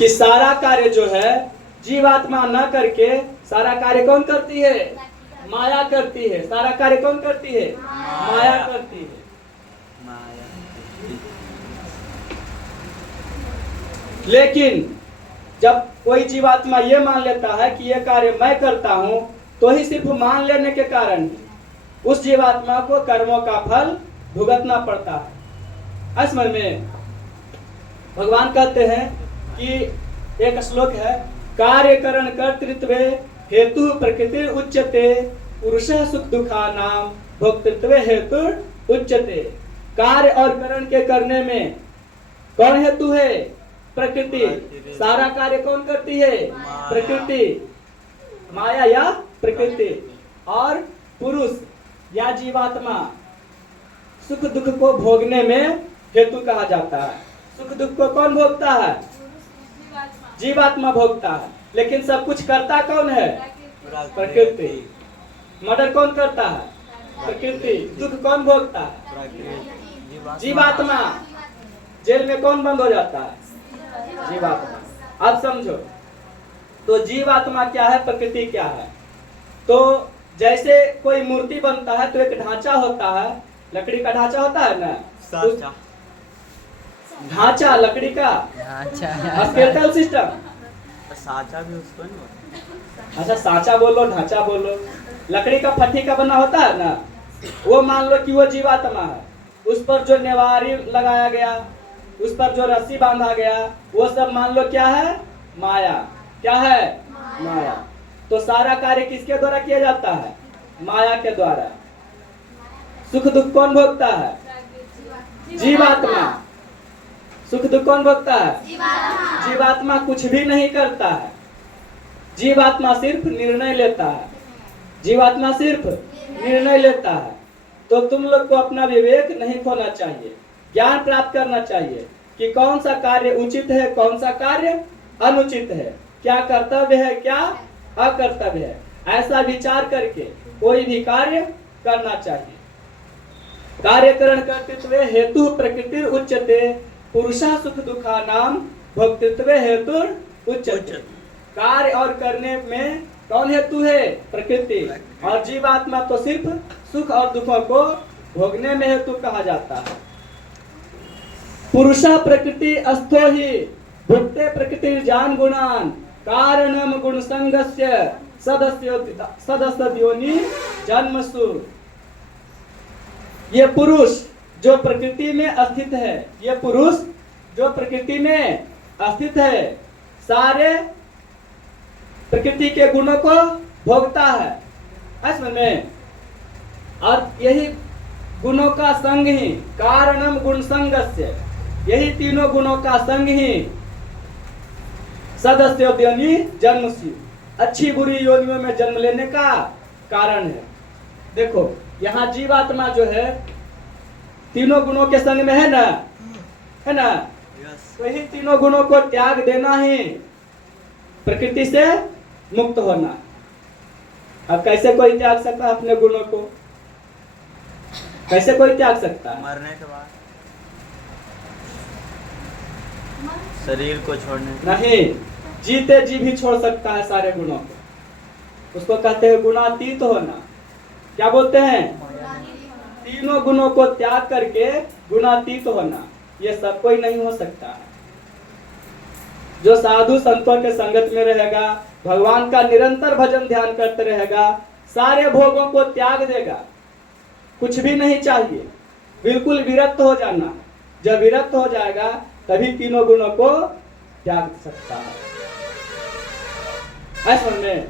कि सारा कार्य जो है जीवात्मा न करके सारा कार्य कौन करती है? माया करती है। सारा कार्य कौन करती है? माया करती है। लेकिन जब कोई जीवात्मा ये मान लेता है कि यह कार्य मैं करता हूं, तो ही सिर्फ मान लेने के कारण उस जीवात्मा को कर्मों का फल भुगतना पड़ता है। समझ में? भगवान कहते हैं कि एक श्लोक है, कार्यकरण कर्तृत्व हेतु प्रकृति उच्यते पुरुषः सुख दुखा नाम भोक्तृत्व हेतु उच्यते। कार्य और करण के करने में कौन हेतु है? प्रकृति। सारा कार्य कौन करती है? प्रकृति, माया या प्रकृति। और पुरुष या जीवात्मा सुख दुख को भोगने में हेतु कहा जाता है। सुख दुख को कौन भोगता है? जीवात्मा भोगता है। लेकिन सब कुछ करता कौन है? प्रकृति। मर्डर कौन करता है? प्रकृति। दुख कौन भोगता है? जीवात्मा। जेल में कौन बंद हो जाता है? जीवात्मा। अब समझो, तो जीवात्मा क्या है, प्रकृति क्या है? तो जैसे कोई मूर्ति बनता है तो एक ढांचा होता है, लकड़ी का ढांचा होता है ना, ढांचा लकड़ी का स्केलेटल सिस्टम। साचा भी उसको नहीं होता। अच्छा, साचा बोलो, ढांचा बोलो। लकड़ी का फट्टी का बना होता है ना, वो मान लो कि वो जीवात्मा है। उस पर जो नेवारी लगाया गया, उस पर जो रस्सी बांधा गया, वो सब मान लो क्या है? माया। क्या है? माया। तो सारा कार्य किसके द्वारा किया जाता है? माया के द्वारा। सुख दुख कौन भोगता है? जीवात्मा। सुख दुख कौन भोगता है? जीवात्मा कुछ भी नहीं करता है। जीवात्मा सिर्फ निर्णय लेता है। जीवात्मा सिर्फ निर्णय लेता है। तो तुम लोग को अपना विवेक नहीं खोना चाहिए, ज्ञान प्राप्त करना चाहिए कि कौन सा कार्य उचित है, कौन सा कार्य अनुचित है, क्या कर्तव्य है, क्या अकर्तव्य है। ऐसा विचार करके कोई भी कार्य करना चाहिए। कार्यकरण कर्तृत्व हेतु प्रकृति उच्यते पुरुषा सुख दुखा नाम भोक्तृत्व हेतु उच्यते। कार्य और करने में कौन हेतु है? प्रकृति। और जीवात्मा तो सिर्फ सुख और दुखों को भोगने में हेतु कहा जाता है। पुरुषा प्रकृति अस्थो ही भुक्ते प्रकृति जान गुणान कारणम गुण संगस्य सदस्योनि जन्मसु। ये पुरुष जो प्रकृति में स्थित है, ये पुरुष जो प्रकृति में स्थित है, सारे प्रकृति के गुणों को भोगता है। समझ में? और यही गुणों का संग ही कारणम गुण संगस्य, यही तीनों गुणों का संग ही सदस्योनि जन्मसु, अच्छी बुरी योनियों में जन्म लेने का कारण है। देखो, यहाँ जीवात्मा जो है तीनों गुणों के संग में है ना, है ना? तो ही तीनों गुणों को त्याग देना ही प्रकृति से मुक्त होना। अब कैसे कोई त्याग सकता है अपने गुणों को? कैसे कोई त्याग सकता है? मरने के बाद शरीर को छोड़ने नहीं, जीते जी भी छोड़ सकता है सारे गुणों को। उसको कहते हैं गुणातीत होना। क्या बोलते हैं? तीनों गुणों को त्याग करके गुणातीत होना। ये सब कोई नहीं हो सकता है। जो साधु संतों के संगत में रहेगा, भगवान का निरंतर भजन ध्यान करते रहेगा, सारे भोगों को त्याग देगा, कुछ भी नहीं चाहिए, बिल्कुल विरक्त हो जाना। जब विरक्त हो जाएगा तभी तीनों गुणों को त्याग सकता है। समझ में?